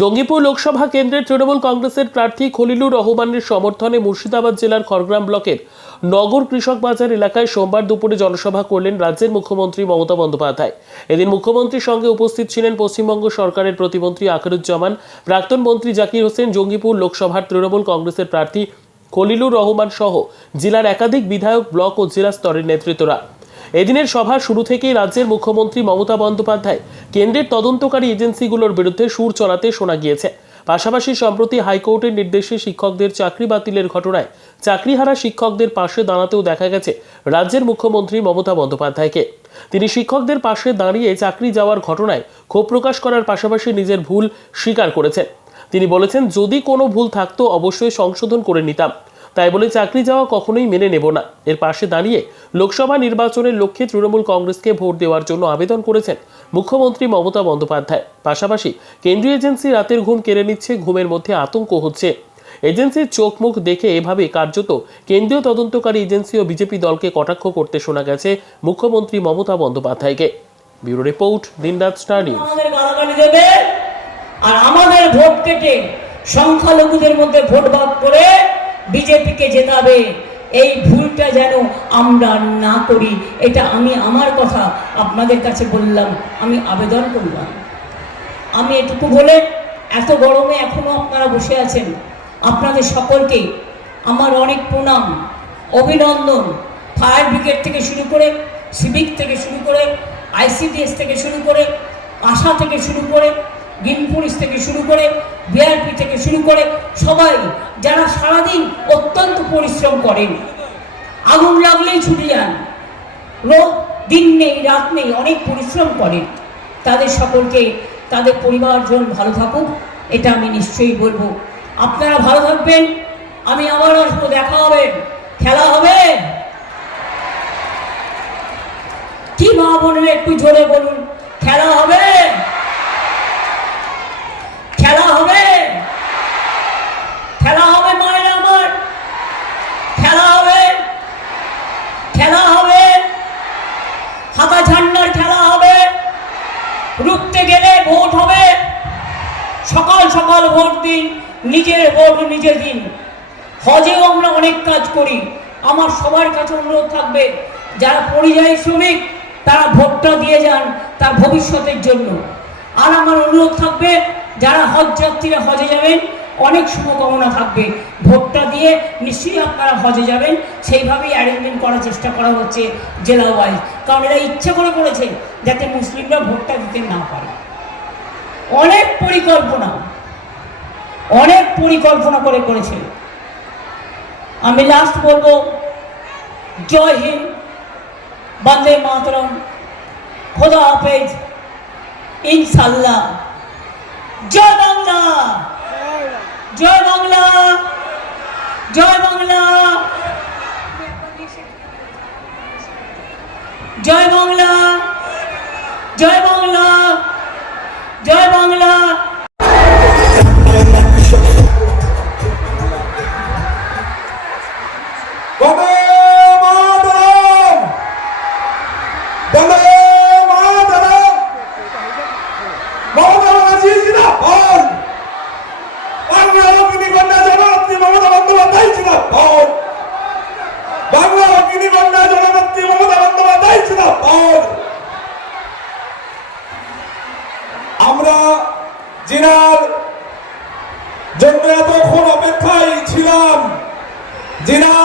জঙ্গিপুর লোকসভা কেন্দ্রের তৃণমূল কংগ্রেসের প্রার্থী খলিলুর রহমানের সমর্থনে মুর্শিদাবাদ জেলার খড়গ্রাম ব্লকের নগর কৃষক বাজার এলাকায় সোমবার দুপুরে জনসভা করলেন রাজ্যের মুখ্যমন্ত্রী মমতা বন্দ্যোপাধ্যায়। এদিন মুখ্যমন্ত্রীর সঙ্গে উপস্থিত ছিলেন পশ্চিমবঙ্গ সরকারের প্রতিমন্ত্রী আখরুজ্জামান, প্রাক্তন মন্ত্রী জাকির হোসেন, জঙ্গিপুর লোকসভার তৃণমূল কংগ্রেসের প্রার্থী খলিলুর রহমান সহ জেলার একাধিক বিধায়ক, ব্লক ও জেলা স্তরের নেতৃত্বরা। এদিনের সভার শুরু থেকেই রাজ্যের মুখ্যমন্ত্রী মমতা বন্দ্যোপাধ্যায় কেন্দ্রের তদন্তকারী এজেন্সিগুলোর বিরুদ্ধে সুর চড়াতে শোনা গিয়েছে। পাশাপাশি সম্প্রতি হাইকোর্টের নির্দেশে শিক্ষকদের চাকরি বাতিলের ঘটনায় চাকরিহারা শিক্ষকদের পাশে দাঁড়াতেও দেখা গেছে রাজ্যের মুখ্যমন্ত্রী মমতা বন্দ্যোপাধ্যায়কে। তিনি শিক্ষকদের পাশে দাঁড়িয়ে চাকরি যাওয়ার ঘটনায় ক্ষোভ প্রকাশ করার পাশাপাশি নিজের ভুল স্বীকার করেছেন। তিনি বলেছেন, যদি কোনো ভুল থাকতো অবশ্যই সংশোধন করে নিতাম, তাই বলে চাকরি যাওয়া কখনোই মেনে নেব না। এর পাশে দাঁড়িয়ে লোকসভা নির্বাচনের লক্ষ্যে তৃণমূল কংগ্রেসকে ভোট দেওয়ার জন্য আবেদন করেছেন মুখ্যমন্ত্রী মমতা বন্দ্যোপাধ্যায়। পাশাপাশি কেন্দ্রীয় এজেন্সি রাতের ঘুম কেড়ে নিচ্ছে, ঘুমের মধ্যে আতঙ্ক হচ্ছে। এজেন্সির চোখ মুখ দেখে এভাবে কার্যত কেন্দ্রীয় তদন্তকারী এজেন্সি ও বিজেপি দলকে কটাক্ষ করতে শোনা গেছে মুখ্যমন্ত্রী মমতা বন্দ্যোপাধ্যায়কে। ব্যুরো রিপোর্ট, দিনরাত স্টার নিউজ। আর আমাদের ভোট কেটে সংখ্যালঘুদের মধ্যে ভোট ভাগ করে বিজেপিকে জেতাবে, এই ভুলটা যেন আমরা না করি, এটা আমি আমার কথা আপনাদের কাছে বললাম, আমি আবেদন করলাম। আমি এটুকু বলে, এত গরমে এখনো আপনারা বসে আছেন, আপনাদের সকলকে আমার অনেক প্রণাম, অভিনন্দন। ফায়ার ব্রিগেড থেকে শুরু করে, সিভিক থেকে শুরু করে, ICDS থেকে শুরু করে, আশা থেকে শুরু করে, গ্রিন পুলিশ থেকে শুরু করে, বিআরপি থেকে শুরু করে, সবাই যারা সারাদিন অত্যন্ত পরিশ্রম করেন, আগুন লাগলেই ছুটে যান, দিন নেই রাত নেই, অনেক পরিশ্রম করেন, তাদের সকলকে, তাদের পরিবারজন ভালো থাকুক, এটা আমি নিশ্চয়ই বলবো। আপনারা ভালো থাকবেন, আমি আবার আসবো, দেখা হবে, খেলা হবে। কি মা বোনেরা একটু জোরে বলুন, খেলা হবে, খেলা হবে, খেলা হবে মায়েরা আমার, খেলা হবে, খেলা হবে, হাতা ঝান্ডার খেলা হবে, রুখতে গেলে ভোট হবে। সকাল সকাল ভোট দিন, নিজের ভোট নিজে দিন। হজেও আমরা অনেক কাজ করি, আমার সবার কাছে অনুরোধ থাকবে, যারা পরিযায়ী শ্রমিক তারা ভোটটা দিয়ে যান তার ভবিষ্যতের জন্য। আর আমার অনুরোধ থাকবে, যারা হজ যাত্রীরা হজে যাবেন, অনেক শুভকামনা থাকবে, ভোটটা দিয়ে নিশ্চয়ই আপনারা হজে যাবেন। সেইভাবেই অ্যারেঞ্জমেন্ট করার চেষ্টা করা হচ্ছে জেলা ওয়াইজ, কারণ এরা ইচ্ছে করে করেছে যাতে মুসলিমরা ভোটটা দিতে না পারে। অনেক পরিকল্পনা করে করেছে। আমি লাস্ট বলবো, জয় হিন্দ, বন্দে মাতরম, খোদা হাফেজ, ইনশাল্লাহ। জয় বাংলা, জয় বাংলা, জয় বাংলা, জয় বাংলা, জয় বাংলা, জয় বাংলা। আমরা জিনার জন্য এতক্ষণ অপেক্ষায় ছিলাম, জিনা